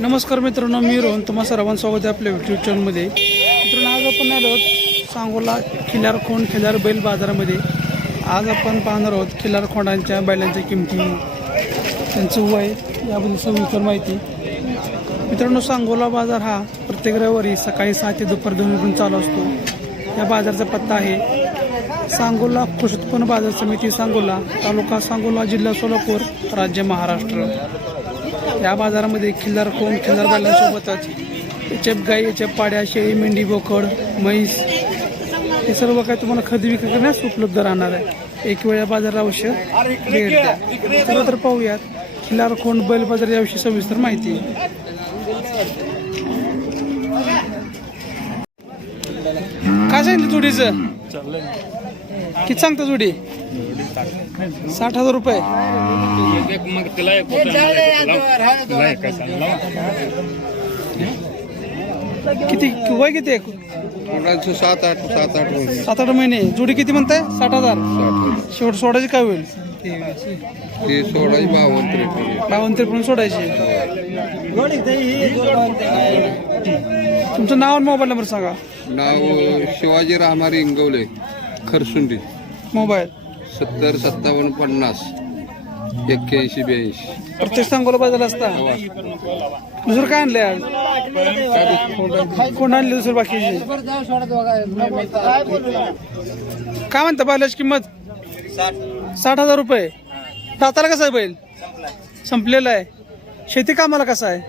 नमस्कार मित्रांनो मी रोहन. तुम्हा सर्वांचं स्वागत आहे आपल्या युट्यूब चॅनलमध्ये मित्रांनो आज आपण आलो आहोत सांगोला खिलार खोंड खिलार बैल बाजारामध्ये. आज आपण पाहणार आहोत खिलार खोंडांच्या बैलांच्या किमती त्यांचं वय याबद्दल सविस्तर माहिती. मित्रांनो सांगोला बाजार हा प्रत्येक रविवारी सकाळी सहा ते दुपार दोन वाजून चालू असतो. या बाजारचा पत्ता आहे सांगोला कृषी उत्पन्न बाजार समिती सांगोला तालुका सांगोला जिल्हा सोलापूर राज्य महाराष्ट्र. या बाजारामध्ये खिल्लार कोण खिल्लार बैलांसोबतच. याच्या गाई याच्या पाड्या शेळी मेंढी बोकड म्हैस. हे सर्व काही तुम्हाला खरेदी विक्री करण्यास उपलब्ध राहणार आहे. एक वेळ या बाजाराला अवश्य भेट द्या. चला तर पाहूयात. खिल्लार कोण बैल बाजार याविषयी सविस्तर माहिती. काय सांगितलं जोडीचं? किती सांगता जोडी? साठ हजार रुपये. मग तिला एक होतं ना, तिला एक कसं लावा. किती? वय किती आहे? सात आठ सात आठ सात आठ महिने. जोडी किती म्हणताय? साठ हजार. शेवट सोडायची काय होईल? ते सोळाशे बावन्न त्रेपन्न. बावन्न त्रेपन्न सोडायची. तुमचं नाव आणि मोबाईल नंबर सांगा. नाव शिवाजी राहमारी इंगवले खरसुंडी. मोबाईल. सत्तर सत्तावन्न पन्नास एक्क्याऐंशी ब्याऐंशी. प्रत्येक सांगोला बाजारला असता? दुसरं काय आणलंय? आज कोण आणले दुसरं बाकीचे? काय म्हणता बैलाची किंमत? साठ हजार रुपये. दाताला कसा आहे बैल? संपलेला आहे. शेती कामाला कसा आहे?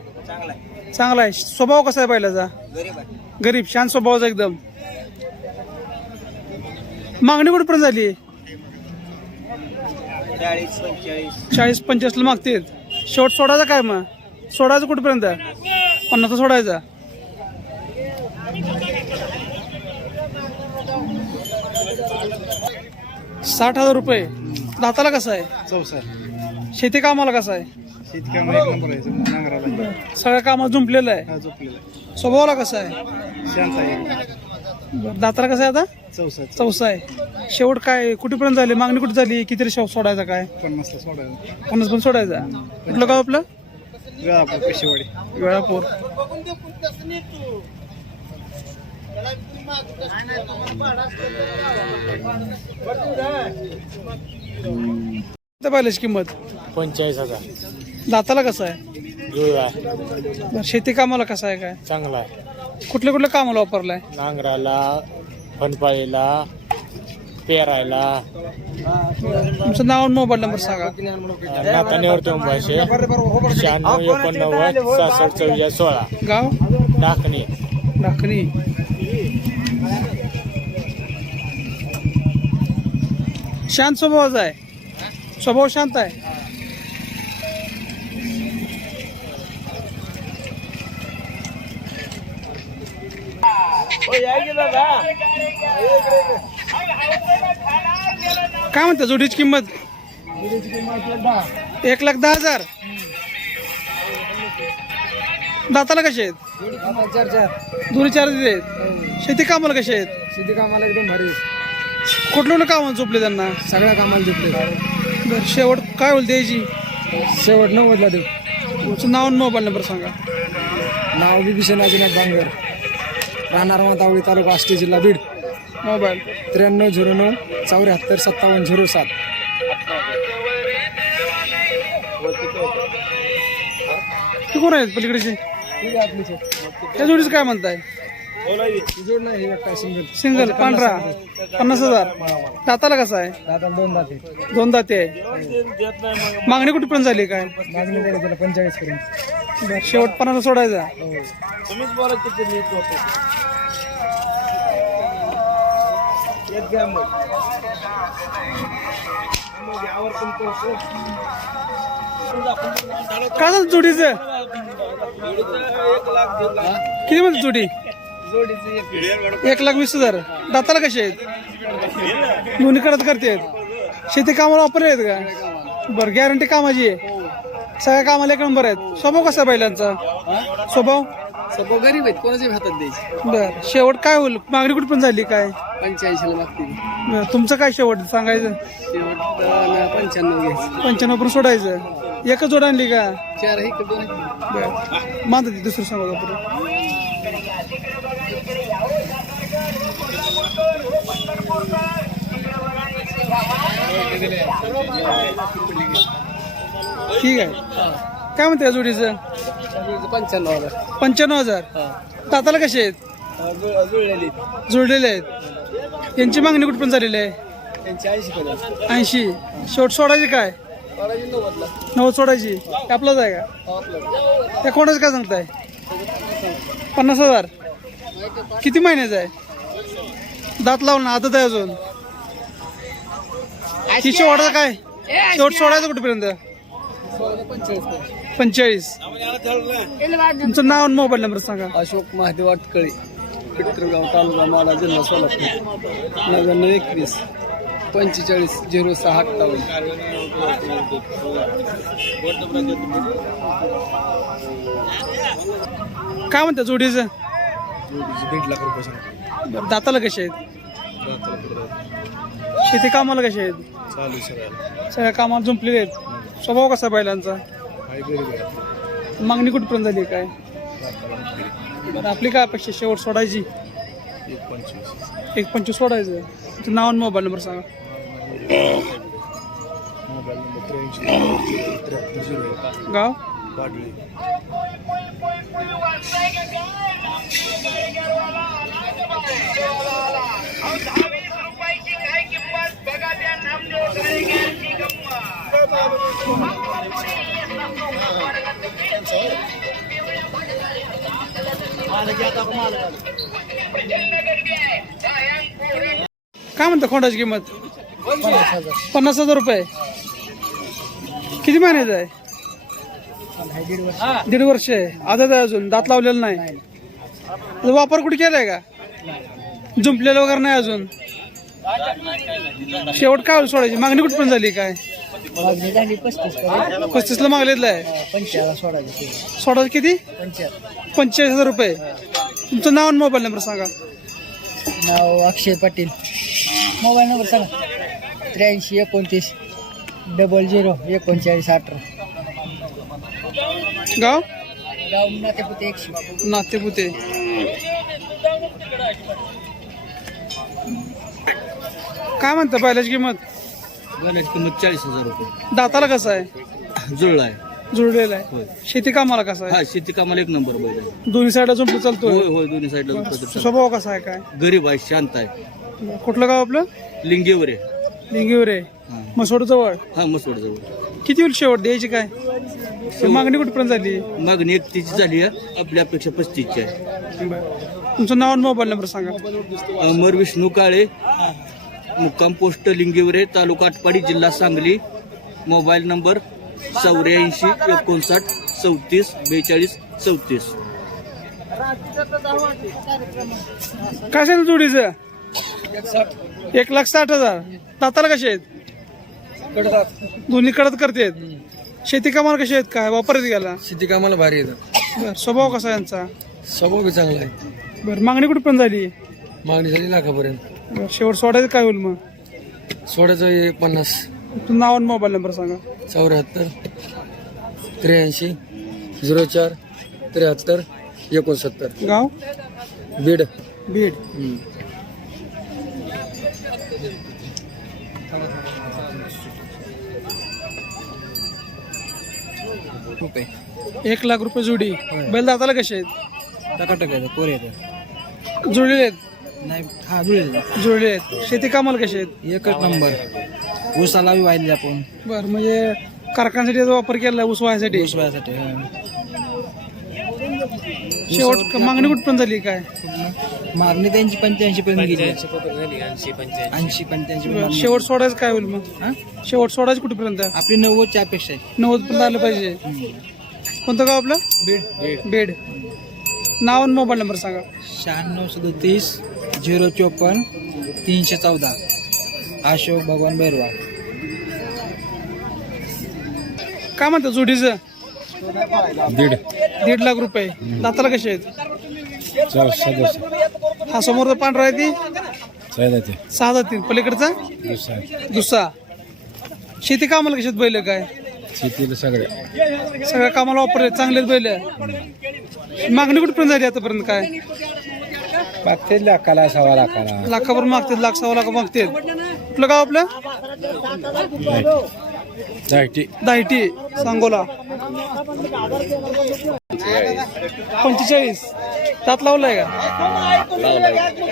चांगला आहे. स्वभाव कसा आहे बैलाचा? गरीब. शांत स्वभावाचा एकदम. मागणी कुठपर्यंत झाली? चाळीस पंचाळीसला मागते. शेवट सोडायचा काय मग? सोडायचं कुठपर्यंत? पन्नास सोडायचा. साठ हजार रुपये. दाताला कसं आहे? चौसष्ट. शेती कामाला कसं आहे? शेतकऱ्यांना एक नंबर आहे नांगराला सगळ्या कामात जुंपलेलं आहे. हा झोपलेला आहे. स्वभावाला कसं आहे? शांत आहे. बरं, दाताला कसं आहे आता? चौसष्ट चौसा आहे. शेवट काय कुठेपर्यंत झाली? मागणी कुठे झाली? किती शेव सोडायचा काय? पन्नासला सोडायला. पन्नास पण सोडायचा? कुठलं गाव आपलं? वेळापूर पेशेवाडी. वेळापूर. बैलाची किंमत? पंचेचाळीस हजार. दाताला कसं आहे? जुळ आहे. बरं, शेती कामाला कसं आहे काय? चांगला आहे. कुठल्या कुठल्या कामाला वापरलाय? नांगराला फनपाळीला पेरायला. तुमचं नाव आणि मोबाईल नंबर सांगा. नातानेवर तोंबाशे शहाण्णव एकोणनव्वद सहासष्ट चौवेचाळीस सोळा. गाव? टाकणी डाकणी शांत स्वभावाचा आहे. स्वभाव शांत आहे. काय म्हणता जोडीची किंमत? एक लाख दहा हजार. दाताला कसे आहेत? चार चार दोन्ही चार आहेत. शेती कामाला कसे आहेत? शेती कामाला एकदम भारी कुठलं कामाला झोपले त्यांना? सगळ्या कामाला झोपले बरं शेवट काय होईल द्यायची शेवट नव्वदला देऊ. तुमचं नाव आणि मोबाईल नंबर सांगा. नाव बिभीषण अजिनाथ बांगर राहणार मातावळी तालुका आष्टी जिल्हा बीड. मोबाईल. त्र्याण्णव झिरो नऊ चौऱ्याहत्तर सत्तावन्न झिरो सात. ते कोण आहेत पलीकडेचे? त्या जोडीचं काय म्हणताय? जोड नाही काय सिंगल सिंगल पांढरा पन्नास हजार. दाताला कसा आहे? दादा दोन दाते. दोन दाते आहे मागणी कुठेपर्यंत झाली काय? मागणी पंचेचाळीस पर्यंत बरं शेवट पन्नास सोडायचा काय झालं जोडीचं? किती म्हणते जोडी? एक लाख वीस हजार. दाताला कसे आहेत? दोन्ही करत करते शेती कामाला वापर आहेत का? बरं गॅरंटी कामाची आहे. सगळ्या कामाला एक नंबर आहेत. स्वभाव कसा आहे बैलांचा? स्वभाव सगळं गरीब आहेत कोणाच्या हातात द्यायची? बर. शेवट काय होईल? मागणी कुठे पण झाली काय? पंच्याऐंशीला मागते बरं, तुमचं काय शेवट? सांगायचं. शेवट पंच्याण्णव घ्यायचं. पंच्याण्णव पण सोडायचं. एकच जोड आणली का? चार हे बर. मानता ती दुसरं सांगा पुढे ठीक आहे. काय म्हणते जोडीचं? पंच्याण्णव हजार. पंच्याण्णव हजार. दाताला कसे आहेत? जुळलेली जुळलेले आहेत. यांची मागणी कुठपर्यंत झालेली आहे? त्यांची ऐंशी ऐंशी. शेवट सोडायची काय? नव्वदला. नव्वद सोडायची. हे आपलाच आहे. का त्या कोणाचं काय सांगताय? पन्नास हजार. किती महिन्याचं आहे? दात लावून ना आदत आहे अजून. ती शेवटचं काय? शेवट सोडायचं कुठेपर्यंत? पंचेचाळीस. तुमचं नाव आणि मोबाईल नंबर सांगा. अशोक महादेव अटकळे पिटरगाव तालुका माडा जिल्हा सोलापूर. नव्याण्णव एकवीस पंचेचाळीस झिरो सहा अठ्ठावन्न. काय म्हणता जोडीचं? दीड लाख रुपये दाताला कसे आहेत? शेती कामाला कसे आहेत? सगळ्या कामाला जुंपलेले आहेत. स्वभाव कसा बैलांचा? मागणी कुठपर्यंत झाली काय? बरं. आपली काय अपेक्षा शेवट सोडायची? एक पंचवीस. सोडायचं. तुमचं नाव आणि मोबाईल नंबर सांगा. गाव? काय म्हणता खोंडाची किंमत? पन्नास हजार रुपये. किती महिन्याचं आहे? दीड वर्ष आहे. आता आहे अजून. दात लावलेला नाही. वापर कुठे केलाय का? जुंपलेलं वगैरे नाही अजून. शेवट काय सोडायची? मागणी कुठपर्यंत झाली? काय? मागणी झाली पस्तीस पस्तीसला मागलेलं आहे? सोडायची किती? पंचेचाळीस. हजार रुपये. तुमचं नाव आणि मोबाईल नंबर सांगा. नाव अक्षय पाटील. मोबाईल नंबर सांगा. त्र्याऐंशी एकोणतीस डबल झिरो एकोणचाळीस अठरा. गाव? गाव नातेपुते एकशे. नातेपुते. काय म्हणता पहिल्याची किंमत? बैलाची किंमत चाळीस हजार रुपये. दाताला कसं आहे? जुळला आहे. जुळलेला आहे. होय. शेती कामाला कसं हा शेती कामाला एक नंबर बैल आहे. आहे दोन्ही साईडला जुंपलं चालतोय? होय होय दोन्ही साईडला स्वभाव कसा आहे काय? गरीब आहे शांत आहे. कुठलं गाव आपलं? लिंगेवर आहे. लिंगीवर आहे. हा. मसोड जवळ हा मसवड जवळ किती होईल शेवट द्यायची काय? मागणी कुठपर्यंत झाली? मागणी एकतीसची झाली आहे. आपल्या अपेक्षा पस्तीसची आहे. तुमचं नाव आणि मोबाईल नंबर सांगा. अमर विष्णू काळे मुक्काम पोस्ट लिंगेवरे तालुका आटपाडी जिल्हा सांगली. मोबाईल नंबर चौऱ्याऐंशी एकोणसाठ चौतीस बेचाळीस चौतीस. काय सांगितलं जोडीचं? एक लाख साठ हजार. दाताला कसे आहेत? दोन्ही कडत करतेत. शेती कामाला कसे आहेत? काय वापरत गेला शेती कामाला भारी येतं बरं स्वभाव कसा यांचा? स्वभाव बी चांगला आहे. बरं मागणी कुठपर्यंत झाली? मागणी झाली लाखापर्यंत. शेवट सोडायचं काय होईल मग? सोडायचं हे पन्नास. तुमचं नाव आणि मोबाईल नंबर सांगा. चौऱ्याहत्तर त्र्याऐंशी झिरो चार त्र्याहत्तर एकोणसत्तर. गाव? बीड. बीड. रुपये. एक लाख रुपये जोडी. बैल दाताला कसे आहेत? टकाटक कोर येतं जुळलेले आहेत? नाही हा जुळेल जुळले आहेत. शेती कामाला कसे आहेत? एकच नंबर. ऊसाला बी वाहिले आपण. बरं म्हणजे कारखान्यासाठी याचा वापर केला ऊस वायासाठी ऊस वायासाठी शेवट मागणी कुठपर्यंत झाली काय? मागणी त्यांची पंच्याऐंशी पर्यंत गेली. ऐंशी पंच्याऐंशी. शेवट सोडायचं काय होईल मग? हा? शेवट सोडायचं कुठपर्यंत? आपली नव्वदची अपेक्षा आहे. नव्वद पर्यंत आलं पाहिजे. कोणतं गाव आपलं? बीड. बेड. नाव आणि मोबाईल नंबर सांगा. शहाण्णव सदतीस झिरो चोपन्न तीनशे चौदा. अशोक भगवान बैरवा काय म्हणतात जोडीचं? दीड. दीड लाख रुपये. दाताला कसे आहेत? हा समोरचा पांढरा आहे ती? सहा जातील पलीकडचा? दुसरा शेती कामाला कशात बैल काय? शेतीला सगळ्या सगळ्या कामाला वापरले चांगलेच बैल मागणी कुठपर्यंत झाली आतापर्यंत काय? मागते लाखाला सव्वा लाखाला. लाखावर मागतात लाख सव्वा लाख मागतात. कुठलं गाव आपलं? जायटी दाहिटी सांगोला. पंचेचाळीस. दात लावलाय का?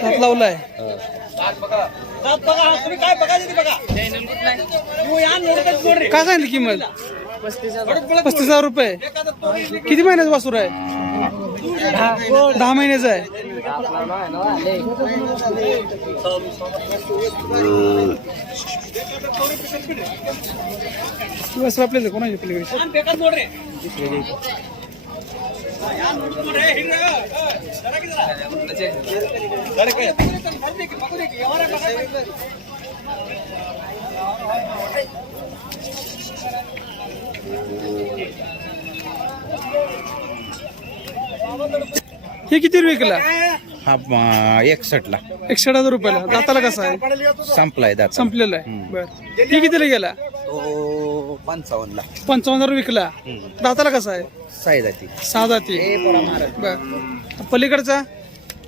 दात लावलाय. काय सांगितली किंमत? पस्तीस हजार. रुपये. किती महिन्याचं वासूर आहे? दहा महिन्याचं आहे. वासर आपल्याला कोणाच्या पलीकडे? हे किती विकला हा एकसठला. एकसठ हजार रुपयाला. दाताला कसा आहे? संपलाय दात संपलेला आहे. बर. हे कितीला गेला? तो पंचावन्नला. पंचावन्न हजार विकला दाताला कसा आहे? साई जाती. सहा जाती. बर. पलीकडचा?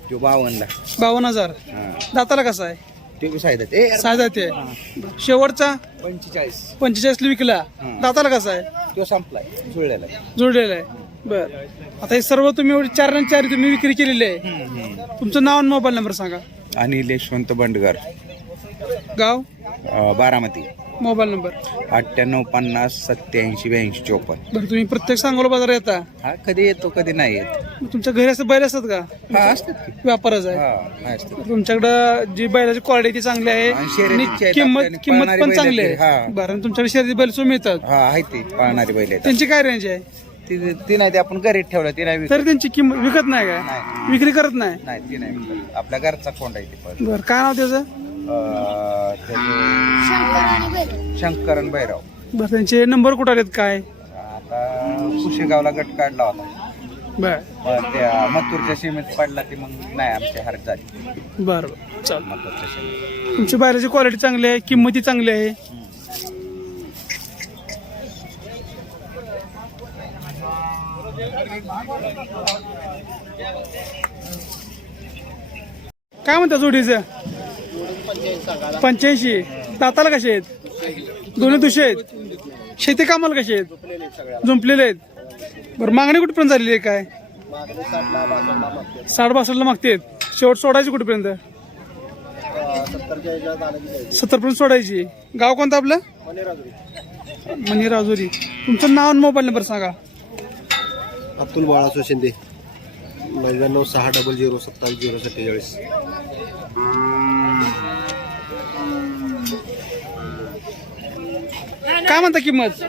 तो बावन्नला. बावन्न हजार. हा. दाताला कसा आहे? ते ए, बरं. शेवटचा? पंचेचाळीस. पंचेचाळीसला विकला. दाताला कसा आहे? तो संपलाय जुळलेला आहे. जोडलेला आहे. बर. आता हे सर्व तुम्ही एवढे चार आणि चार तुम्ही विक्री केलेली आहे. तुमचं नाव आणि मोबाईल नंबर सांगा. अनिल यशवंत बंडगर. गाव? अं, बारामती. Mobile number? अठ्ठ्याण्णव पन्नास सत्याऐंशी ब्याऐंशी चोपन्न. बरं तुम्ही प्रत्येक सांगोला बाजार येता? हा कधी येतो कधी नाही येत. मग तुमच्या घरी असं बैल असतात का? हा असतात की. व्यापारच आहे. हा असतात. तुमच्याकडं जी बैलाची क्वालिटी ती चांगली आहे आणि शर्यतीची आणि आहेत किंमत किंमत पळणारी पण बैलं चांगली आहेत, आहे. हा. बरं आणि तुमच्याकडे शर्यती बैल सुद्धा मिळतात? हा आहे ते पाळणारी बैल आहेत त्यांची काय रेंज आहे? ती ती नाही ते आपण घरीत ठेवलं ती नाही विकत. तरी त्यांची किंमत विकत नाही नाही. विक्री करत नाही? नाही ती नाही विकत. आपल्या घरचा कोंड आहे ते पण. बरं काय नाव त्याचं? शंकरन बैराव बरं त्यांचे नंबर कुठं आलेत? काय? आता कुशेगावला गट काढला होता. बर. त्या मथुरच्या सीमेत पडला ती मग नाही आमची हार झाली. बरं बरं. चल. मथुरच्या सीमेत. तुमच्या बैलाची क्वालिटी चांगली आहे किंमती चांगली आहे. काय म्हणता जोडीचं? पंच्याऐंशी. दाताला कसे आहेत? दोन्ही दुशे आहेत. शेती कामाला कसे आहेत? जुंपलेले आहेत. बरं मागणी कुठपर्यंत झालेली आहे? काय? साठ बासष्टला मागतेत शेवट सोडायची कुठपर्यंत? सत्तरपर्यंत सोडायची. गाव कोणतं आपलं? मनी राजुरी. तुमचं नाव आणि मोबाईल नंबर सांगा. अब्दुल बाळासो शिंदे. नव्याण्णव सहा डबल झिरो सत्तावीस झिरो सत्तेचाळीस. काय म्हणता किंमत?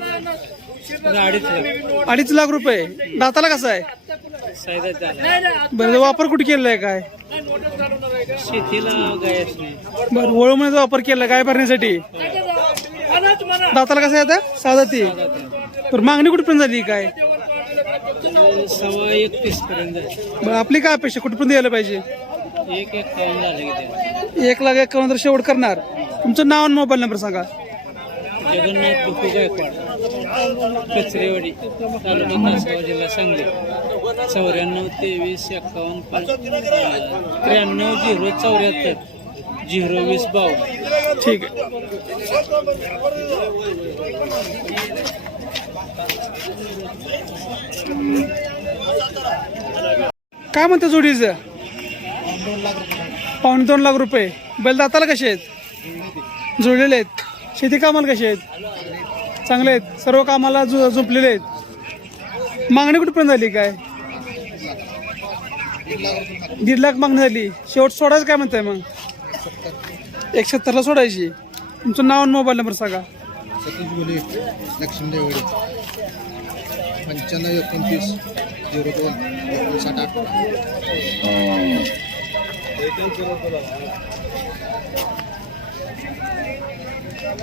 अडीच लाख रुपये. दाताला कसं आहे? बरं वापर कुठे केलेला आहे? काय? बरं वळवण्याचा वापर केला गाय भरण्यासाठी? दाताला कसं आहे आता? सहा जाती बरं मागणी कुठपर्यंत झाली काय? बरं आपली काय अपेक्षा? कुठपर्यंत यायला पाहिजे? एक ते. लाख एकावन्न तर शेवट करणार. तुमचं नाव आणि मोबाईल नंबर सांगा. जगन्नाथ बुकू गायकवाड कचरेवाडी तालुका तासगाव जिल्हा सांगली. चौऱ्याण्णव तेवीस एक्कावन्न पाच त्र्याण्णव झिरो चौऱ्याहत्तर झिरो वीस बावन्न. ठीक आहे. काय म्हणतं जोडीचं? पावणे दोन लाख रुपये. बैल दाताला कसे आहेत? जोडलेले आहेत. शेती कामाला कसे आहेत? चांगले आहेत. सर्व कामाला झु झोपलेले आहेत. मागणी कुठपर्यंत झाली काय? दीड लाख मागणी झाली. शेवट सोडायचं काय म्हणताय मग? एक सत्तरला सोडायची. तुमचं नाव आणि मोबाईल नंबर सांगा. सतीश गुले लक्ष्मी देवडे पंच्याण्णव एकोणतीस झिरो दोन एकोणसाठ आठ.